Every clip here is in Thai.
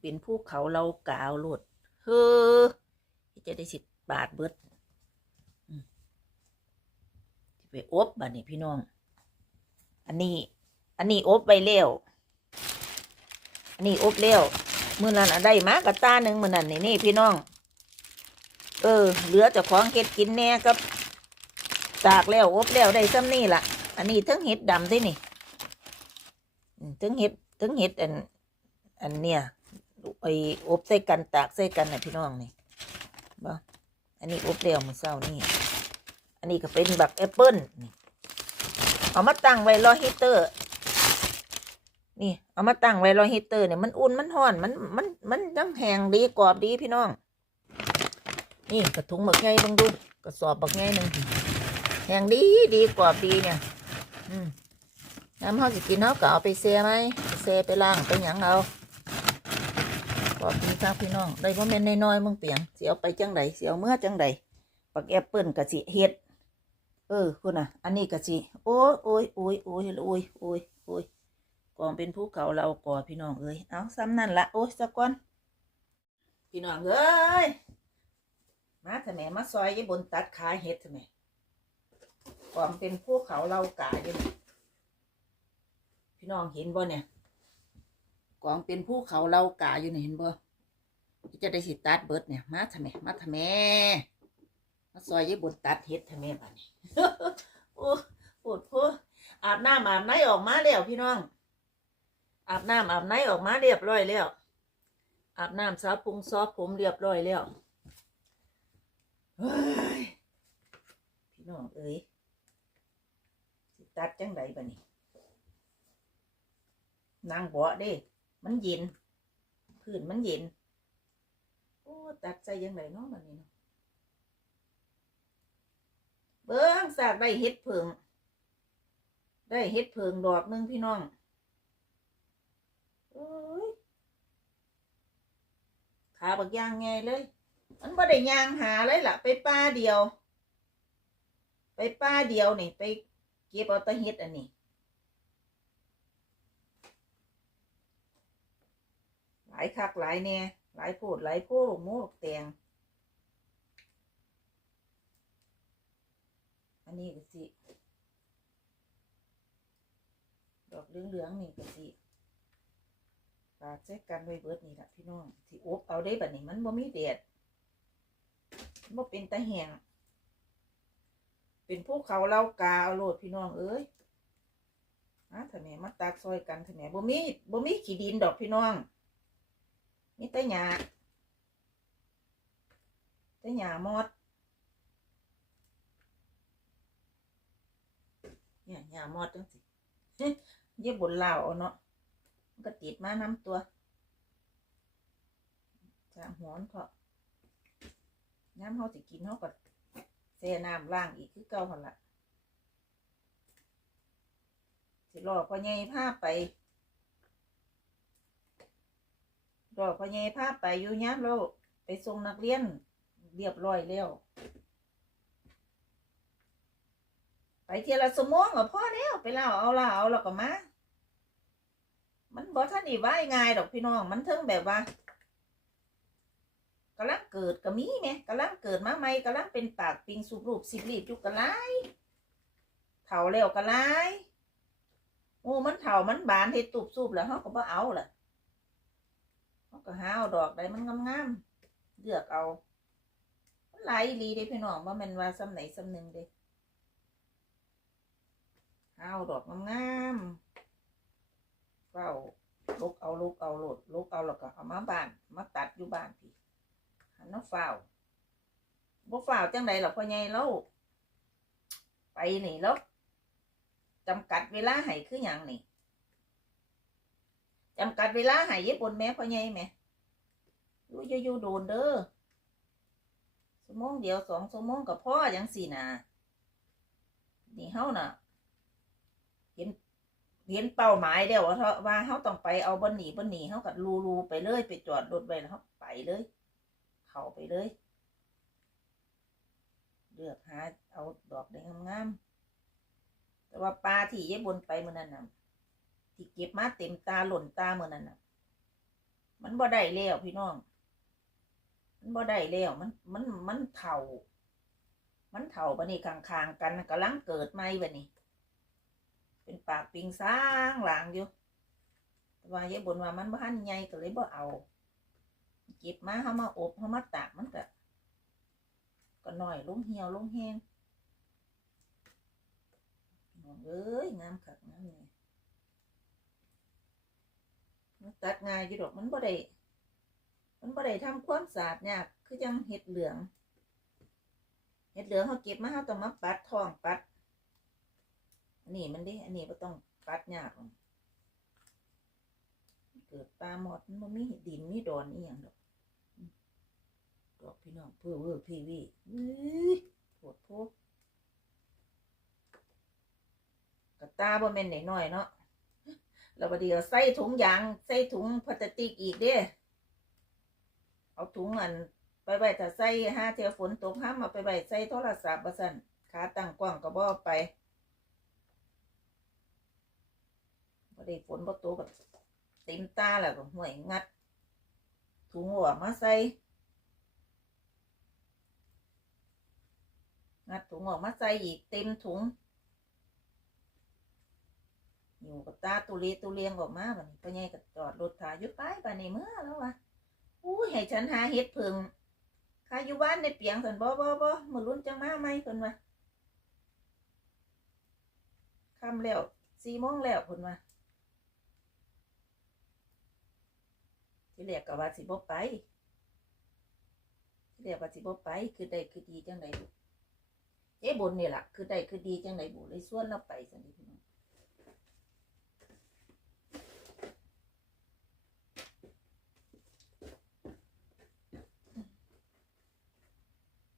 เป็นภูเขาเรากาวโลดเฮ้อที่จะได้สิบบาทเบิดไปอบบัดนี้พี่น้อง อันนี้ อันนี้อบไปแล้วอันนี้อบแล้วมื่อนั้นได้มากระตาหนึ่งมื่อนั้นนี่นี่พี่น้อง เออ เหลือจะของเก็ดกินแน่กับตากแล้วอบแล้วได้ซ้ำนี่ล่ะอันนี้ทั้งเห็ดดำที่นี่ทั้งเห็ดทั้งเห็ดอันอันเนี้ย ไออบใส่กันตากใส่กันนะพี่น้องนี่บ่อันนี้อบแล้วมื้อเช้านี่ อันนี้ก็เป็นแบบแอปเปิ้ลนี่ เอามาตั้งไว้รอฮีเตอร์ นี่ เอามาตั้งไว้รอฮีเตอร์เนี่ยมันอุ่นมันร้อนมันมันมันยังแห้งดีกรอบดีพี่น้อง นี่กระถุงบักไงลองดูกระสอบบักไงหนึ่งแห้งดีดีกรอบดีเนี่ย อืมน้ำเขาจะกินเขาก็เอาไปเซไหมไปเซไปล้างไปหยังเอา อบดีครับพี่น้องได้ว่าแม่นน้อยๆมึงเปียงเสียเอาไปจังไดเสียเอาเมื่อจังไดปักแอปเปิ้ลกะสิเฮ็ดเออคุณน่ะ อันนี้กะสิโอ้ยโอ้ยโอ้ยโอ้ยโอ้ยโอ้ยโอ้ยกองเป็นภูเขาเราก่อพี่น้องเอ้ยเอาซ้ำนั่นละโอ้ยสักก่อนพี่น้องเอ้ยมาทำไมมาซอยยี่บนตัดขาเฮ็ดทำไมกองเป็นภูเขาเรากาอยู่พี่น้องเห็นบ่เนี่ย กองเป็นภูเขาเรากาอยู่นี่เห็นบ่ที่จะได้สิตัดเบิดเนี่ยมาทำไมมาทำไมมาซอยยี่บนตัดเฮ็ดทำไมบ้านี้โอ้ปวดพูอาบน้ำอาบไหนออกมาแล้วพี่น้อง อาบน้ำอาบไหนออกมาเรียบร้อยแล้วอาบน้ำสาพุงซอกผมเรียบร้อยแล้วเฮ้ยพี่น้องเอ้ยสิตัดจังไดบ้านี้นางบาะเด้ มันเย็นพื้นมันเย็นโอ้ตัดใจยังไงเนาะมันนี่เนาะเบิ้งสากได้เฮ็ดเพิงได้เฮ็ดเพิงดอกหนึงพี่น้องโอ้ยขาบักยางไงเลย มันบ่ได้ยางหาเลยล่ะ ไปป้าเดียว ไปป้าเดียวนี่ไปเก็บเอาตะเฮ็ดอันนี้ หลายคักหลายแน่หลายโพดหลายโพดโมกแตงอันนี้ก็สิดอกเหลืองๆนี่ก็สิปาดใช้กันไว้เบิดนี่ละพี่น้องสิอบเอาได้บัดนี้มันบ่มีแดดมันบ่เป็นตะแหงเป็นภูเขาเล่ากาเอาโลดพี่น้องเอ้ยฮะถ้าแม่มาตักซอยกันถ้าแม่บ่มีบ่มีขี้ดินดอกพี่น้อง มีแต่หญ้าแต่หญ้ามอดเนี่ยยามอดจังสิเย็บบนลาวเอาเนาะมันก็ติดมาน้ำตัวจางหัวมันเพาะน้ำเขาสิกินเขาก็เซน้ำล่างอีกคือเก่าหันละสิรอพ่อใหญ่พาไป รอพ่อใหญ่พาไปอยู่ย้ำเราไปส่งนักเรียนเรียบร้อยแล้ว ไปเทียละสมองก็พอแล้วไปเล่าเอาละเอาแล้วก็มา มันบ่ท่านอีว่าง่ายดอกพี่น้อง มันเทิงแบบว่ากำลังเกิดก็มีไหมกำลังเกิดมาใหม่กำลังเป็นปากปิงสุบรูปสิบรีบจุกกะไลเถ่าแล้วกระไลโอ้มันเถ่ามันบานเฮ็ดตุบสูบแล้วเขาก็บ่เอาล่ะ เขาก็หาเอาดอกใดมันงามๆเลือกเอามันหลายลีเด้พี่น้องว่ามันว่าซ้ำไหนซ้ำหนึ่งเด้เอาดอกงามๆเฝ้าลุกเอาลุกเอาโหลดลุกเอาแล้วก็เอามาบ้านมาตัดอยู่บ้านพี่หันน้ำเฝ้าบ่ฝ้าจังใดหรอกพ่อใหญ่แล้วไปนี่แล้วจำกัดเวลาให้คืออย่างนี่ จำกัดเวลาให้ญี่ปุ่นแม่พ่อใหญ่แม่อยู่อยู่อยู่โดนเด้อชั่วโมงเดียวสองชั่วโมงกับพ่อจังสี่นะนี่เฮาน่ะ เห็นเห็นเป้าหมายเดียวว่าเถอะว่าต้องไปเอาบนหนีบนหนีเขากัดรูรูไปเลย ไปจอดรถไว้แล้วเขาไปเลย เข้าไปเลยเลือกหาเอาดอกแดงงามๆแต่ว่าปลาที่เย็บบนไปเมื่อนั้นน่ะ ที่เก็บมาเต็มตาหล่นตาเมื่อนั้นน่ะ มันบ่ได้แล้วพี่น้อง มันบ่ได้แล้วมันมันมันเฒ่า มันเฒ่าบัดนี้ข้างๆกันกำลังเกิดใหม่บัดนี้เป็นปากปิงสร้างหลังอยู่ว่ายายบนว่ามันบ่ทันใหญ่ก็เลยบ่เอาเก็บมาเฮามาอบเฮามาตากมันก็ก็หน้อยลงเหี่ยวลงแห้งพี่น้องเอ้ยงามคักงามแน่ มันตัดง่ายอยู่ดอกมันบ่ได้มันบ่ได้ทำความสะอาดยากคือจังเห็ดเหลือง เห็ดเหลืองเขาเก็บมาเขาต้องมาปัดทองปัดนนี้มันดิอันนี้บ่ต้องปัดยากเกิดปลาหมดมันมีดินมีดอนอีหยังดอกดอกพี่น้องเพื่อเวอร์พี่วีปวดโพกกระตาบ่แม่นหน้อยเนาะ แล้วบัดเดียวใส่ถุงยางใส่ถุงพลาสติกอีกเด้เอาถุงอันไปไว้ถ้าใส่ห้าเทียวฝนตกห้ามเอาไปไว้ใส่โทรศัพท์บ่ซั่นขาตั้งกว้างก็บ่เอไปบ่ได้ฝนบ่ตกก็เต็มตาแล้วก็ห่วยงัด ถุงออกมาใส่งัดถุงออกมาใส่อีกเต็มถุง อยู่กับตาตุลีตุเลียงออกมาบัดนี้พ่อใหญ่ก็จอดรถถ่ายยู่ไปบัดนี้เมื่อแล้ววะอู้ให้ฉันหาเห็ดเพิงข้าอยู่บ้านในเปียงสันบ่บ่บ่มือรุ่นจังมาไหมเพิ่นว่าค่ำแล้วสี่โมงแล้วเพิ่นว่าที่แรกก็ว่าสิบ่ไปที่แรกว่าสิบ่ไปคือได้คือดีจังไดบุเจ๊บนนี่ล่ะคือได้คือดีจังไดบุเลยส่วนเราไปสันนี่พี่น้อง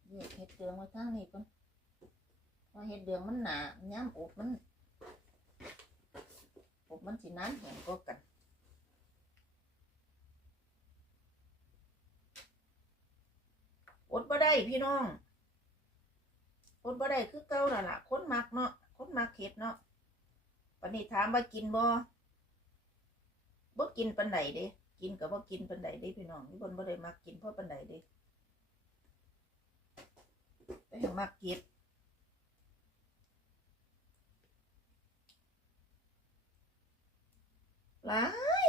เรียกเห็ ดเดืองมาทางนี้ก่อนเพราะเห็ดเดืองมันหนาย้ำอบมันอบมันสิน้ำแห้งก็กันอดบ่ได้พี่น้องอดบ่ได้คือเก่าและล่ะคนมักเนาะคนมักเห็ดเนาะปานนี้ถามว่ากินบ่บ่กินปานใดเด้กินกับบ่กินปานใดเด้พี่น้องนี่บนบ่ได้มักกินเพราะปานใดเด้ ไปหามักเก็บหลาย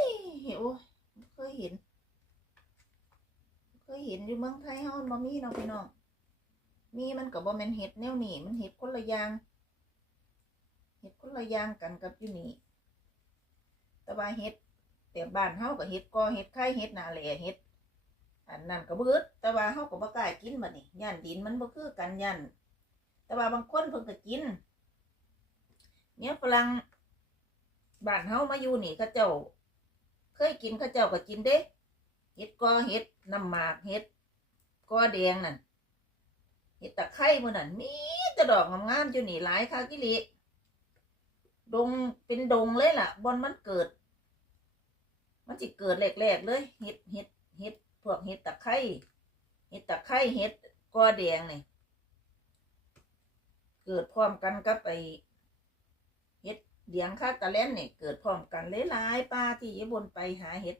โอ้ยบ่เคยเห็น เคยเห็นอยู่เมืองไทยเฮามันบ่มีเนาะพี่น้องมีมันก็บ่แม่นเห็ดแนวนี้มันเห็ดคนละอย่างเห็ดคนละอย่างกันกับอยู่นี่แต่ว่าเห็ดแต่บ้านเฮาก็เห็ดกอเห็ดไข่เห็ดนาแหล่เห็ด อันนั้นก็บ่อึดแต่ว่าเฮาก็บ่กล้ากินบัดนี้ย่านดินมันบ่คือกันย่านแต่ว่าบางคนเพิ่นก็กิน เนี่ยฝรั่งบ้านเฮามาอยู่นี่เขาเจ้า เคยกินเขาเจ้าก็กินเด้เห็ดกอเห็ดน้ำหมากเห็ดกอแดงนั่นเห็ดตะไคร้มื้อนั่นมีแต่ดอกงามๆอยู่นี่หลายค่ะกิลิดงเป็นดงเลยล่ะบอนมันเกิด มันสิเกิดแรกๆเลยเห็ดเห็ดเห็ด วกเห็ดตะไคร้เห็ดตะไคร้เห็ดกอแดงนี่เกิดพร้อมกันกับไอเห็ดเดียงคาตะแลนเนี่ยเกิดพร้อมกันหลายๆป้าที่ยบนไปหาเห็ด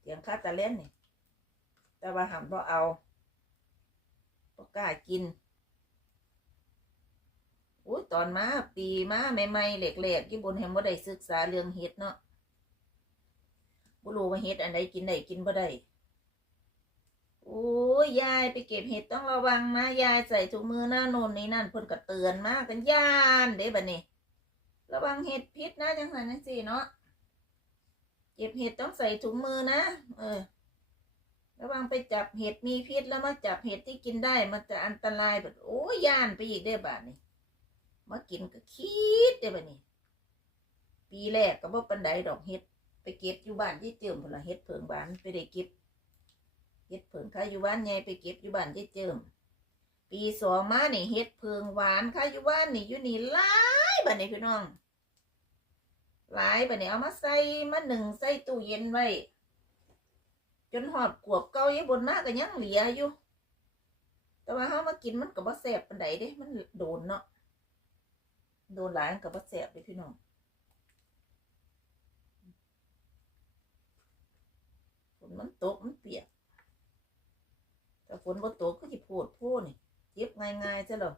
เสียงคาตะเล่นนี่แต่ว่าหำบ่เอาบ่กล้ากินอุ้ยตอนมาปีมาใหม่ๆเหล็กๆที่บนแฮมบ่ได้ศึกษาเรื่องเห็ดเนาะ บ่รู้ว่าเห็ดอันใดกินได้กินบ่ได้โอ้ยยายไปเก็บเห็ดต้องระวังนะยายใส่ถุงมือหน้าโน่นนี่นั่นเพิ่นก็เตือนมากกันย่านเด้บัดนี้ระวังเห็ดพิษนะจังซั่นจังซี่เนาะเก็บเห็ดต้องใส่ถุงมือนะเออ ระวังไปจับเห็ดมีพิษแล้วมาจับเห็ดที่กินได้มันจะอันตรายแบบโอ้ยย่านไปอีกได้บาทนี่มากินก็คิดได้อบานี่ปีแรกก็บ่ปันไดดอกเห็ด ไปเก็บอยู่บ้านที่เจิมพนละเห็ดเผิงบ้านไปได้เก็บเห็ดเผิงข้าอยู่บ้านไงไปเก็บอยู่บ้านที่เจิมปีสองมานี่เห็ดเผิงหวานข้าอยู่บ้านนี่อยู่นี่หลายบ้านนี่พี่น้องหลายไปเนี่ยเอามาใส่มาหนึ่งใส่ตู้เย็นไว้จนหอดกวบเก่ายังบนมากก็ยังเหลืออยู่ แต่ว่าเขามากินมันก็บ่แสบปานใดเด้ มันโดนเนาะโดนหลายมันก็บ่แสบเลยพี่น้อง มันตกมันเปียกแต่ฝนบ่ตกก็สิโพดโพนี่เก็บง่ายๆซะหรอ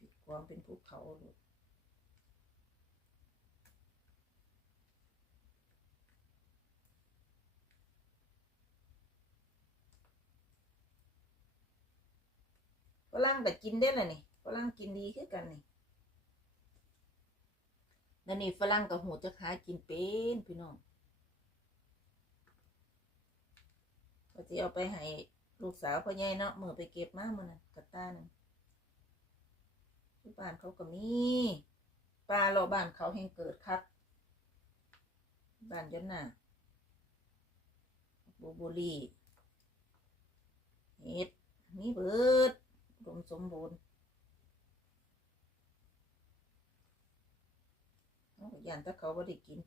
ปิดความเป็นภูเขาลูกฝรั่งแต่กินได้ล่ะนี่ฝรั่งกินดีคือกันนี่ แล้วนี่ฝรั่งกับหูจะหากินเป็นพี่น้องก็จะเอาไปให้ลูกสาวพ่อใหญ่เนาะมือไปเก็บมาเมื่อนั้นกระต้านึงที่บ้านเขาก็มีปลาเราบ้านเขาแห่งเกิดคักบ้านยันน่ะบูบุรีเฮ็ดมีเบิดอุดมสมบูรณ์เอา ย่านถ้าเขาบ่ได้กิน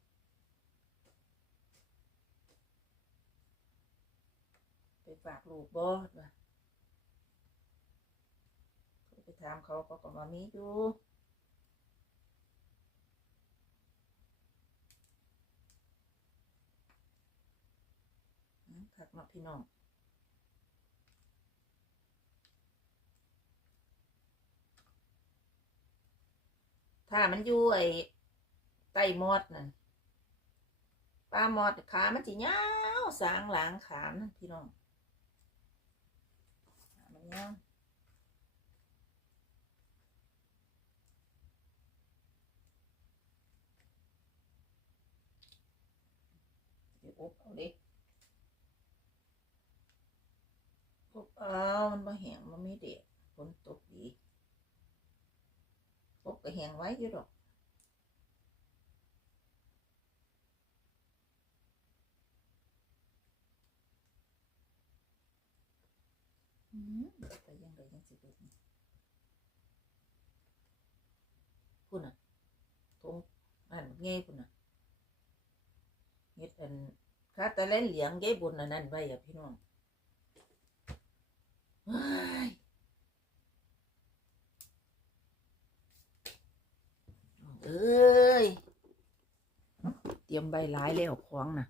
ไปฝากลูกบ่ว่าไปถามเขาเขาก็มามีอยู่ถักเนาพี่น้องถ้ามันอยู่ไอ ต้มอดนั่นปลามอดขามันจะยาสางหลางขามนั่นพี่น้องขามันยาเดี๋ยวอบเอาเด็กอบเอา มันมาแห้งมันไม่เด็กฝนตกดีพบก็แหงไว้อยู่ดอกอืมไปยังไงยังสิเบิดนี่พุ่นอะทง อันเง่พุ่นอะเฮ็ดอันคาตะเล่นเหลียงเย้บุญอันนั้นไว้อะพี่น้องเอ้ย เตรียมใบหลายแล้วคว้องน่ะ